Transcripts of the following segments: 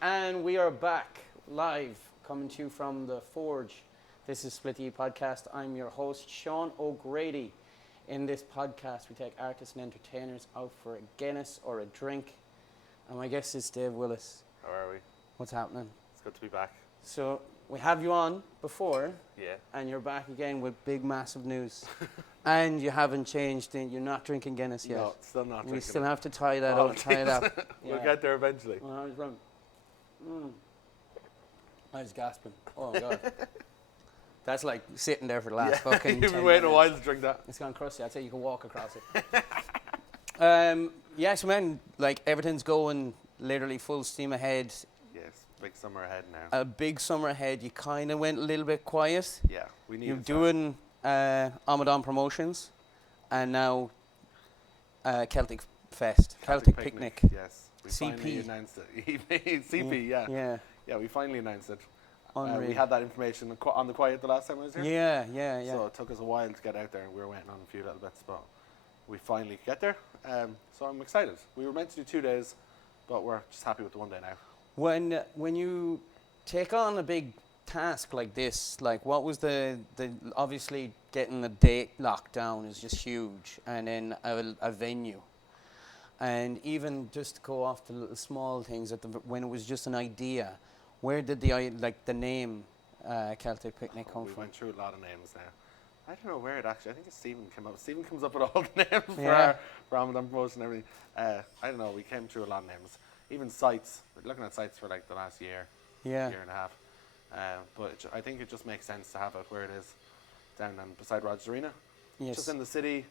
And we are back live, coming to you from the Forge. This is Split E Podcast. I'm your host, Sean O'Grady. In this podcast, we take artists and entertainers out for a Guinness or a drink. And my guest is Dave Willis. How are we? What's happening? It's good to be back. So, we have you on before, Yeah. and you're back again with big, massive news. And you haven't changed, you're not drinking Guinness yet. No, still not drinking. We still have to tie that Oh, up, tie it up. We'll get there eventually. Well, I was wrong. I was gasping. Oh my god. That's like sitting there for the last fucking You've 10 been waiting a minutes. while to drink that. It's gone crusty. I'd say you can walk across it. Yeah, so man, like everything's going literally full steam ahead. Yes, big summer ahead now. A big summer ahead. You kind of went a little bit quiet. Yeah, we need You're doing Amadan promotions, and now Celtic Picnic. Yes. We CP. finally announced it. CP, yeah. Yeah. Yeah, we finally announced it. Unreal. We had that information on the quiet the last time I was here. Yeah. So it took us a while to get out there. We were waiting on a few little bits, but we finally get there. So I'm excited. We were meant to do 2 days, but we're just happy with the 1 day now. When you take on a big task like this, like what was the obviously getting the date locked down is just huge, and then a venue, and even just to go off the little small things when it was just an idea, where did the name Celtic Picnic come We from? went through a lot of names now. I don't know where it actually. I think it's Stephen came up. Stephen comes up with all the names for Amadan promotion and everything. I don't know. We came through a lot of names. Even sites. We're looking at sites for like the last year and a half. But I think it just makes sense to have it where it is, down beside Rogers Arena. Yes. Just in the city.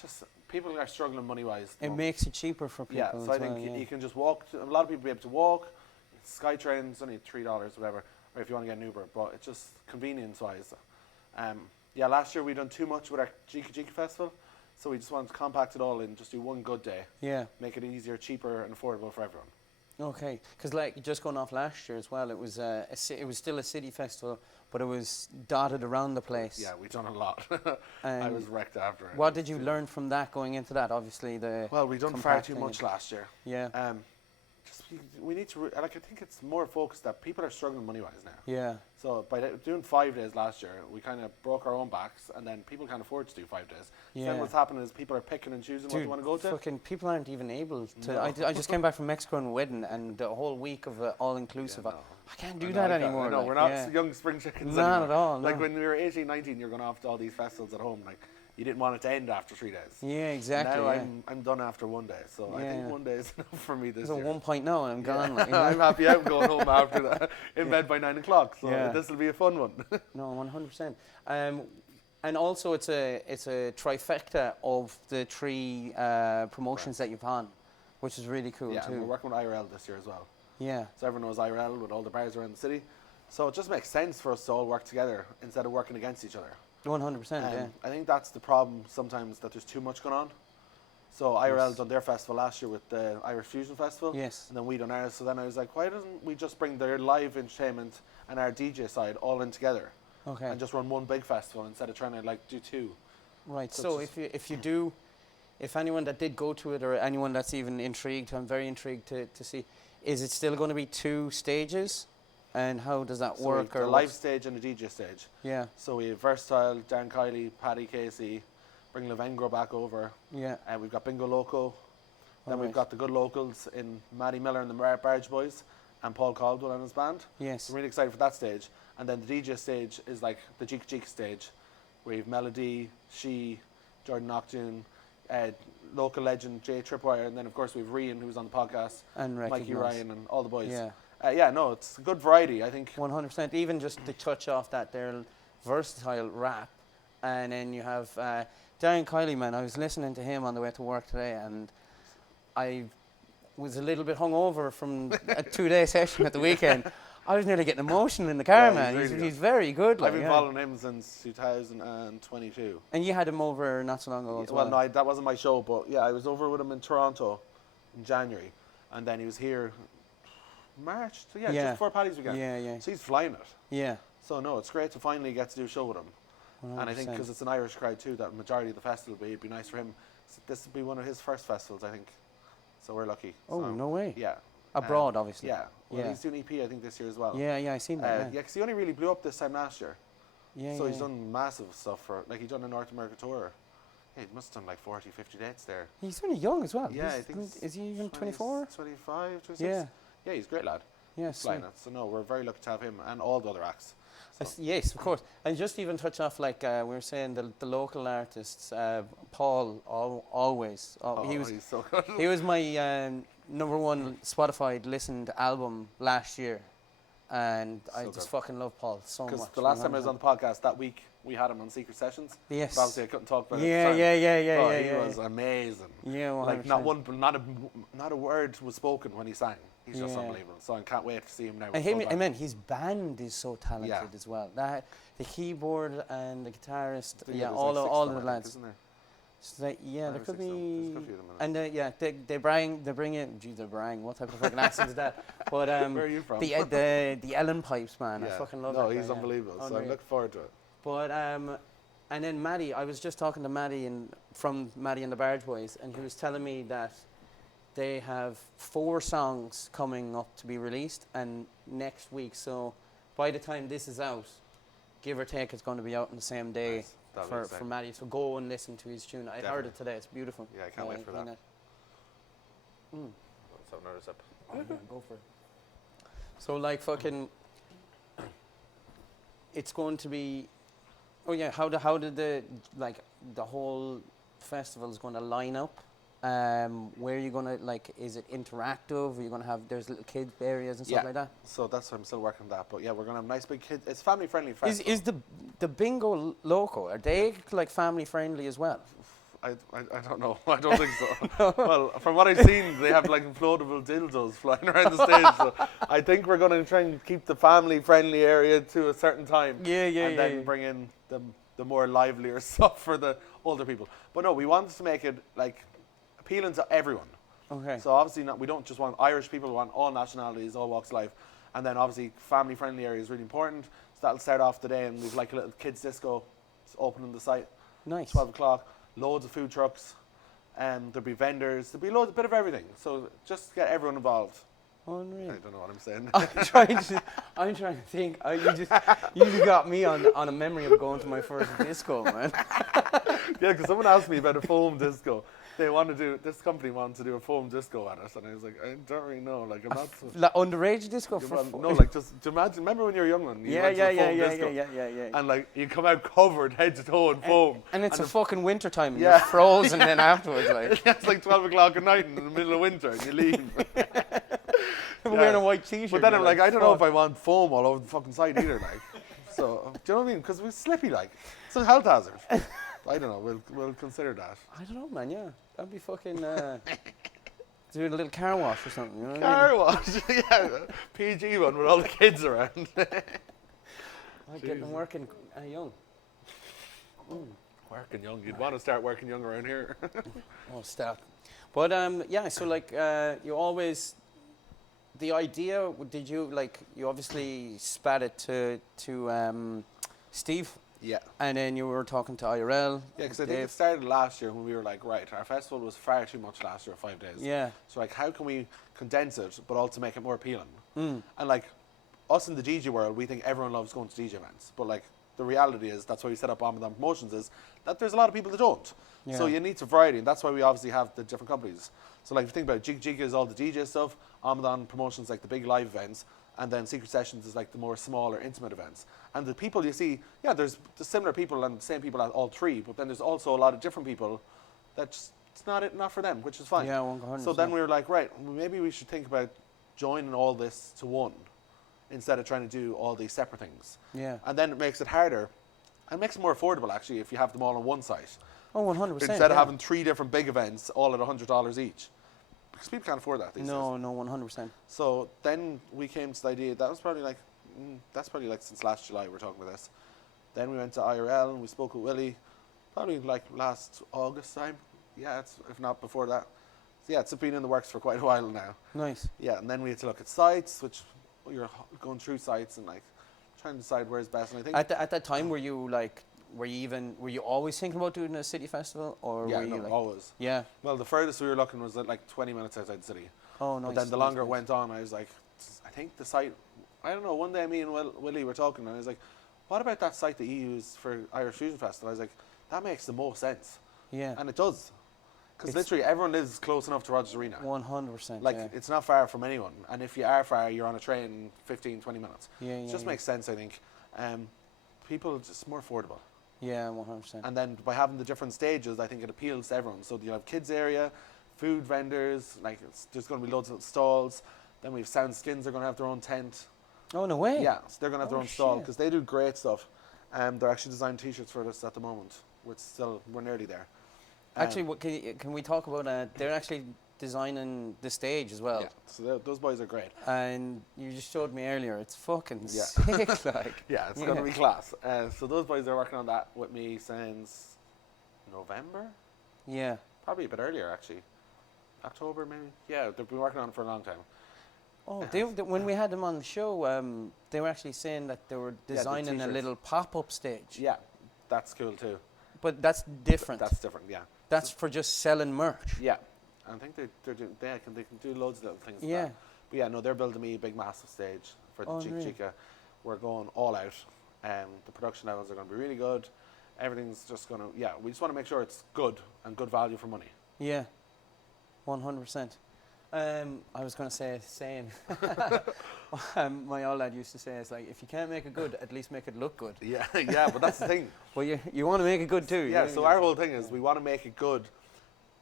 Just people are struggling money wise. It makes it cheaper for people. Yeah, so I think you can just walk. A lot of people be able to walk. SkyTrain's only $3, whatever, or if you want to get an Uber. But it's just convenience wise. Yeah, last year we done too much with our Jika Jika festival, so we just wanted to compact it all and just do one good day. Yeah. Make it easier, cheaper, and affordable for everyone. Okay, because like just going off last year as well, it was it was still a city festival, but it was dotted around the place. Yeah, we've done a lot. I was wrecked after it. What did you learn from that going into that? Obviously, well, we done far too much last year. Yeah. We need to I think it's more focused that people are struggling money wise now. Yeah. So by doing 5 days last year, we kind of broke our own backs, and then people can't afford to do 5 days. Yeah. So then what's happening is people are picking and choosing what they want to go to. Fucking people aren't even able to. No. I just came back from Mexico and a wedding, and the whole week of all inclusive. Yeah, no. I can't do that anymore. No, like, we're not young spring chickens Not anymore. at all. Like no. when we were 18, 19, you're going off to all these festivals at home. Like you didn't want it to end after 3 days. Yeah, exactly. Now yeah. I'm done after 1 day, so I think 1 day is enough for me this There's year. a 1 point now, and I'm gone. Like, you know? I'm happy I'm going home after that, in bed by 9 o'clock. So this will be a fun one. No, 100%. And also, it's a trifecta of the 3 promotions that you've on, which is really cool Yeah, too. and we're working with IRL this year as well. Yeah. So everyone knows IRL with all the bars around the city. So it just makes sense for us to all work together instead of working against each other. 100%. Yeah. I think that's the problem sometimes, that there's too much going on. So IRL done their festival last year with the Irish Fusion Festival. Yes. And then we done ours. So then I was like, why doesn't we just bring their live entertainment and our DJ side all in together? Okay. And just run one big festival instead of trying to like do 2. Right. So So if anyone that did go to it, or anyone that's even intrigued, I'm very intrigued to see, is it still going to be 2 stages? And how does that work? So a live stage and a DJ stage. Yeah. So we have Versatile, Darren Kiley, Paddy Casey, bring Levengro back over. Yeah. And we've got Bingo Loco. Then Alright. we've got the good locals in Maddie Miller and the Barge Boys and Paul Caldwell and his band. Yes. So I'm really excited for that stage. And then the DJ stage is like the Jika Jika stage, where you have Melody, She, Jordan Nocturne, local legend Jay Tripwire, and then of course we have Rian, who's on the podcast, And Mikey recognise. Ryan and all the boys. Yeah. No, it's a good variety, I think. 100%. Even just to touch off that there versatile rap, and then you have Darren Kiley, man. I was listening to him on the way to work today, and I was a little bit hungover from a 2-day session at the weekend. I was nearly getting emotional in the car, man. He's very good. Like, I've been following him since 2022. And you had him over not so long ago as well. Well, no, that wasn't my show, but yeah, I was over with him in Toronto in January, and then he was here March, so just before Paddy's weekend. Yeah. So he's flying it. Yeah. So no, it's great to finally get to do a show with him. 100%. And I think because it's an Irish crowd too, that majority of the festival it'd be nice for him. So this would be one of his first festivals, I think. So we're lucky. Oh, so, no way. Yeah. abroad, obviously. Yeah. Well, Yeah. he's doing EP, I think, this year as well. Yeah, I seen that. Yeah, because he only really blew up this time last year. Yeah, So yeah. he's done massive stuff for, like, he's done a North America tour. Yeah, he must have done like 40, 50 dates there. He's only young as well. Yeah, He's, I think is he even 24? 25, 26? Yeah. Yeah, he's a great lad. Yeah, Flying it. So no, we're very lucky to have him and all the other acts. So. Yes, of course. And just even touch off, like we were saying, the local artists. Paul, always. He's so good. He was my #1 Spotify listened album last year, and I So just good. fucking love Paul so much. Because the last time I was on the podcast that week, we had him on Secret Sessions. Yes. But obviously I couldn't talk about it. Yeah, at the time. yeah. He was amazing. Yeah, 100%. Like not a word was spoken when he sang. He's just unbelievable. So I can't wait to see him now. And his band is so talented as well. That the keyboard and the guitarist, all of the lads. Isn't there? So there Five or could six of them. be, There's a few of them, and they bring in. Gee, they bring. What type of fucking accent is that? But Where are you from? the Ellen pipes, man. I fucking love that. No, he's guy, unbelievable. So I'm Unreal. looking forward to it. But and then Maddie, I was just talking to Maddie from Maddie and the Barge Boys, and he was telling me that they have 4 songs coming up to be released, and next week. So by the time this is out, give or take, it's going to be out on the same day for Maddie. So go and listen to his tune. I heard it today. It's beautiful. Yeah, I can't wait for that. Let's have another sip. Go for it. So like fucking, it's going to be. Oh yeah, how did the whole festival is going to line up? Where are you going to, like, is it interactive? Are you going to have, there's little kids areas and stuff like that? So that's why I'm still working on that. But yeah, we're going to have nice big kids. It's family friendly festival. Is the bingo loco, are they like family friendly as well? I don't know. I don't think so. Well, from what I've seen, they have like inflatable dildos flying around the stage. So I think we're going to try and keep the family friendly area to a certain time. And then bring in the more livelier stuff for the older people. But no, we wanted to make it like appealing to everyone. Okay. So obviously we don't just want Irish people, we want all nationalities, all walks of life. And then obviously family friendly area is really important. So that'll start off the day, and we've like a little kids disco opening the site. Nice. 12 o'clock, loads of food trucks, and there'll be vendors, there'll be a bit of everything. So just get everyone involved. Unreal. I don't know what I'm saying. I'm trying to think. You just got me on a memory of going to my first disco, man. Yeah, because someone asked me about a foam disco. This company wanted to do a foam disco at us, and I was like, I don't really know. Like, I'm not. Like underage disco No, like just imagine. Remember when you were young, man? Yeah. And like you come out covered head to toe in foam. And it's a fucking winter time, and you're frozen then afterwards, like. It's like 12 o'clock at night in the middle of winter, and you leave. Wearing a white t-shirt. But then I'm like, I don't know if I want foam all over the fucking side either, like. So, do you know what I mean? Because we're slippy, like. It's a health hazard. I don't know. We'll consider that. I don't know, man. Yeah, that'd be fucking doing a little car wash or something. You know what Car wash, yeah. PG one with all the kids around. I get them working young. Working young. You'd want to start working young around here. Oh, stop. But yeah. So like, you always. The idea, did you like? You obviously spat it to Steve. Yeah. And then you were talking to IRL. Yeah, because I think it started last year when we were like, right, our festival was far too much last year, 5 days. Yeah. So like, how can we condense it, but also make it more appealing? Mm. And like, us in the DJ world, we think everyone loves going to DJ events, but like, the reality is, that's why we set up Amadan Promotions, is that there's a lot of people that don't. Yeah. So you need some variety, and that's why we obviously have the different companies. So like, if you think about it, Jika Jika is all the DJ stuff, Amadan Promotions like the big live events, and then Secret Sessions is like the more smaller, intimate events. And the people you see, yeah, there's the similar people and the same people at all three, but then there's also a lot of different people that just, it's not for them, which is fine. Yeah, 100%. So then we were like, right, maybe we should think about joining all this to one instead of trying to do all these separate things. Yeah. And then it makes it harder, and makes it more affordable actually if you have them all on one site. Oh, 100%. Instead of having 3 different big events all at $100 each. Because people can't afford that these days. No, 100%. So then we came to the idea, that was probably like, since last July we're talking about this. Then we went to IRL and we spoke with Willie, probably like last August time. Yeah, if not before that. So yeah, it's been in the works for quite a while now. Nice. Yeah, and then we had to look at sites, which you're going through sites and like trying to decide where's best. And I think at that time, were you always thinking about doing a city festival, or yeah, were you no, like, always. yeah? Well, the furthest we were looking was at like 20 minutes outside the city. Oh, nice. But then the nice, longer it nice. went on, I was like, I think the site, I don't know, one day me and Willie were talking, and I was like, what about that site that you use for Irish Fusion Festival? I was like, that makes the most sense. Yeah. And it does. Because literally everyone lives close enough to Rogers Arena. 100%. Like, yeah. it's not far from anyone. And if you are far, you're on a train in 15, 20 minutes. Yeah, It just makes sense, I think. People are just more affordable. Yeah, 100%. And then by having the different stages, I think it appeals to everyone. So you have kids area, food vendors, like there's going to be loads of stalls. Then we have Sound Skins are going to have their own tent. Oh, no way. Yeah, so they're going to have their Oh, own stall shit. because they do great stuff. They're actually designing T-shirts for us at the moment. We're nearly there. Actually, can we talk about they're actually designing the stage as well. Yeah, so those boys are great. And you just showed me earlier, it's fucking Yeah. sick, like. Yeah, it's going to be class. So those boys are working on that with me since November? Yeah. Probably a bit earlier, actually. October, maybe? Yeah, they've been working on it for a long time. Oh, when we had them on the show, they were actually saying that they were the designing a t-shirts. little pop-up stage. Yeah, that's cool too. But that's different. That's different, yeah. That's for just selling merch. Yeah, I think they're doing. They can do loads of little things. Like Yeah. that. But yeah, no, they're building me a big, massive stage for the Jika Unreal. Jika. We're going all out. The production levels are going to be really good. Everything's just going to. Yeah, we just want to make sure it's good and good value for money. Yeah. 100%. I was going to say same. My old lad used to say, it's like, if you can't make it good, at least make it look good. Yeah, yeah, but that's the thing. Well, you want to make it good too. Yeah, so our whole thing is we want to make it good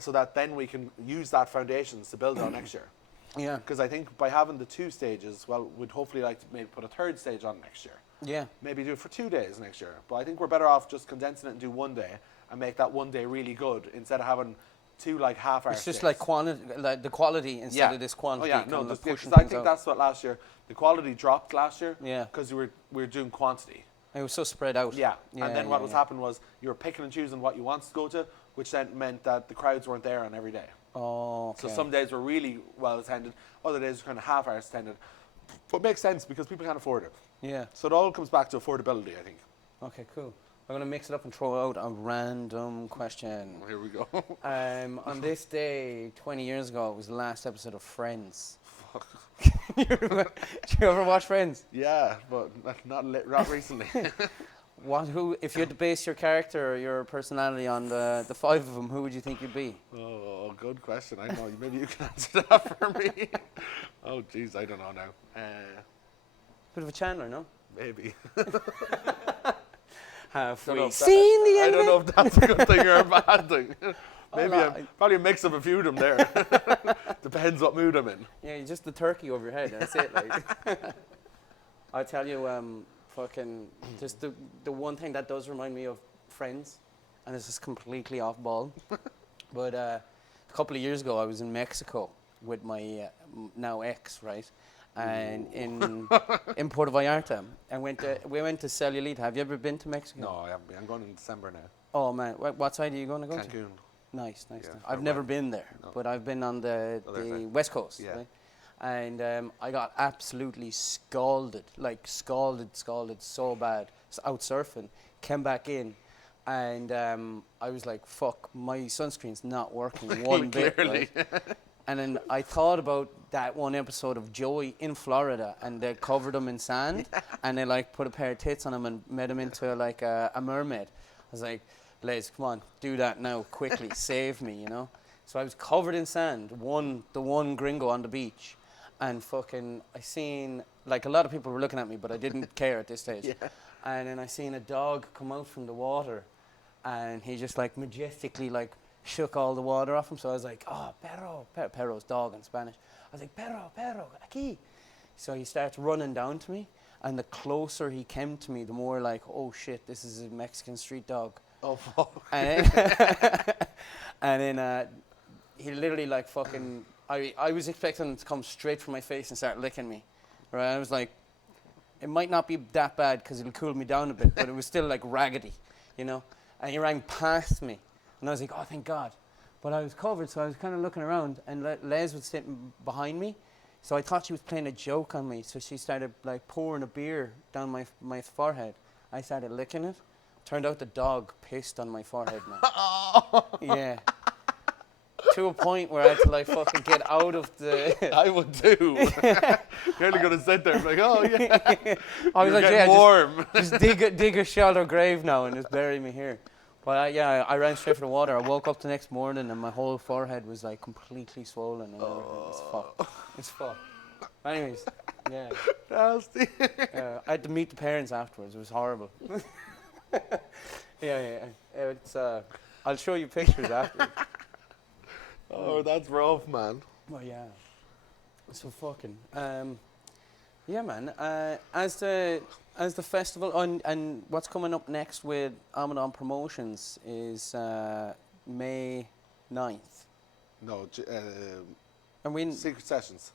so that then we can use that foundations to build on next year. Yeah. Because I think by having the 2 stages, well, we'd hopefully like to maybe put a 3rd stage on next year. Yeah. Maybe do it for 2 days next year. But I think we're better off just condensing it and do 1 day and make that 1 day really good instead of having 2 like half-hour It's just stays. like the quality instead of this quantity. Oh yeah, no, kind of because pushing I things think out. that's what last year, the quality dropped last year. Yeah. Because we were doing quantity. It was so spread out. Yeah. Yeah, And then yeah, what was yeah. happening was you were picking and choosing what you wanted to go to, which then meant that the crowds weren't there on every day. Oh, okay. So some days were really well attended, other days were kind of half hours attended. But it makes sense because people can't afford it. Yeah. So it all comes back to affordability, I think. Okay, cool. I'm going to mix it up and throw out a random question. Here we go. On this day, 20 years ago, it was the last episode of Friends. Fuck. Did you ever watch Friends? Yeah, but not recently. If you had to base your character or your personality on the 5 of them, who would you think you'd be? Oh, good question. I know. Maybe you can answer that for me. Oh, jeez, I don't know now. Bit of a Chandler, no? Maybe. Have Don't know we if that- seen the I end don't of know if that's a good thing or a bad thing. Maybe no, probably a mix of a few of them there. Depends what mood I'm in. Yeah, you're just the turkey over your head. That's it. Like, I tell you, fucking, just the one thing that does remind me of Friends, and this is completely off ball. But a couple of years ago, I was in Mexico with my now ex, right? And in Puerto Vallarta, and we went to Cellulitis. Have you ever been to Mexico? No, I haven't been. I'm going in December now. Oh man, what side are you going to go to? Cancun. Nice, nice. Yeah, nice. for I've a never while. been there, No. but I've been on the Other side. West Coast. Yeah. Right? And I got absolutely scalded so bad. Out surfing, came back in, and I was like, "Fuck, my sunscreen's not working one bit." Clearly. Right? And then I thought about that one episode of Joey in Florida, and they covered him in sand, and they like put a pair of tits on him and made him into like a mermaid. I was like, Blaze, come on, do that now, quickly, save me, you know? So I was covered in sand, the one gringo on the beach, and fucking, I seen, like a lot of people were looking at me, but I didn't care at this stage. Yeah. And then I seen a dog come out from the water, and he just like majestically like shook all the water off him. So I was like, oh, perro, perro's dog in Spanish. I was like, perro, aquí. So he starts running down to me, and the closer he came to me, the more like, oh shit, this is a Mexican street dog. Oh, fuck. And then, and then he literally like fucking, I was expecting him to come straight from my face and start licking me. Right? I was like, it might not be that bad because it'll cool me down a bit, but it was still like raggedy, you know? And he ran past me. And I was like, oh, thank God. But I was covered, so I was kind of looking around, and Les was sitting behind me. So I thought she was playing a joke on me. So she started like pouring a beer down my forehead. I started licking it. Turned out the dog pissed on my forehead, man. Yeah. to a point where I had to like fucking get out of the. I would too. You're only gonna sit there and be like, oh yeah. I was You're like, getting yeah, warm. just dig a shallow grave now and just bury me here. But I ran straight for the water. I woke up the next morning and my whole forehead was like completely swollen and everything. It's fucked. It's fucked. Anyways, yeah. Nasty. I had to meet the parents afterwards. It was horrible. yeah. It's. I'll show you pictures after. Oh, that's rough, man. Well, yeah. So fucking. Yeah, man. As the festival and what's coming up next with Amadan Promotions is May 9th. No, And we Secret Sessions.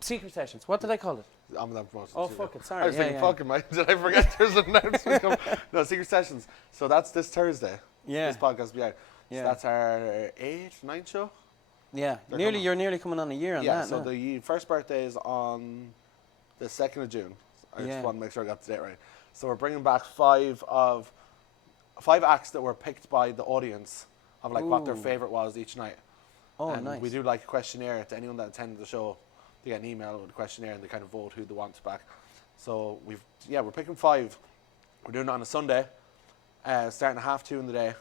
Secret Sessions. What did I call it? Amadan Promotions. Oh, yeah. fuck it. Sorry. I was thinking, fucking, did I forget there's an announcement coming? No, Secret Sessions. So that's this Thursday. Yeah. This podcast will be out. Yeah. So that's our 8th, 9th show. Yeah. They're You're nearly coming on a year on that. So no? the first birthday is on the 2nd of June. I Yeah. just want to make sure I got the date right. So we're bringing back five acts that were picked by the audience of like what their Ooh. favorite was each night. Oh, And nice. we do like a questionnaire to anyone that attended the show. They get an email with a questionnaire and they kind of vote who they want back. So we're picking 5. We're doing it on a Sunday, starting at 2:30 in the day.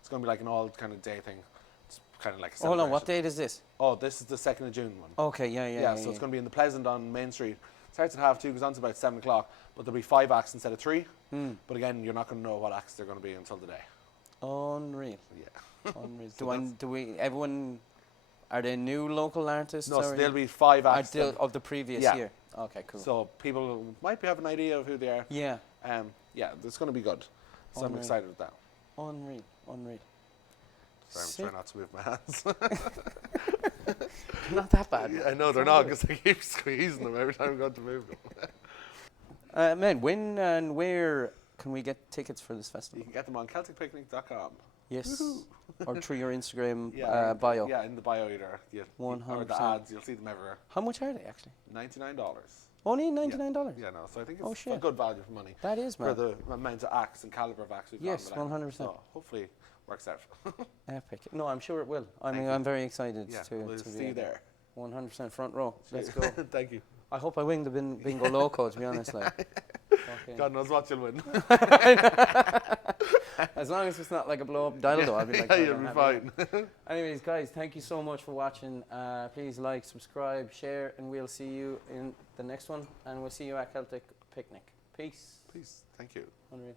It's going to be like an all kind of day thing. It's kind of like a Hold on. What celebration. date is this? Oh, this is the 2nd of June one. Okay. Yeah. Yeah, so it's going to be in the Pleasant on Main Street. Starts at 2:30, goes on to about 7 o'clock, but there'll be 5 acts instead of 3. But again, you're not going to know what acts they're going to be until the day. Unreal. Yeah. Unreal. So Everyone, are they new local artists? No, so or there'll be 5 acts. of the previous Yeah. year? Okay, cool. So people might have an idea of who they are. Yeah. Yeah, it's going to be good. So I'm Unreal. excited with that. Unreal. Sorry, I'm trying not to move my hands. Not that bad. Yeah, I know they're not because I keep squeezing them every time I'm going to move them. Man, when and where can we get tickets for this You festival? can get them on CelticPicnic.com. Yes. Or through your Instagram Yeah, bio. Yeah, in the bio either. Yeah, or the 100%. ads, you'll see them everywhere. How much are they actually? $99. Only $99? Yeah, no. So I think Oh, it's shit. a good value for money That is, for man. the amount of acts and caliber of acts we've Yes, got. 100%. So hopefully works out. Epic. No, I'm sure it will. Thank you. I'm very excited Yeah, to we'll be see you there. 100% front row. Let's go. Thank you. I hope I win the bingo loco, to be honest. Like. Okay. God knows what you'll win. As long as it's not like a blow up dildo, I'll be like, yeah, "Oh, you'll I'm be happy." fine. Anyways, guys, thank you so much for watching. Please like, subscribe, share, and we'll see you in the next one. And we'll see you at Celtic Picnic. Peace. Please, thank you. Unreal.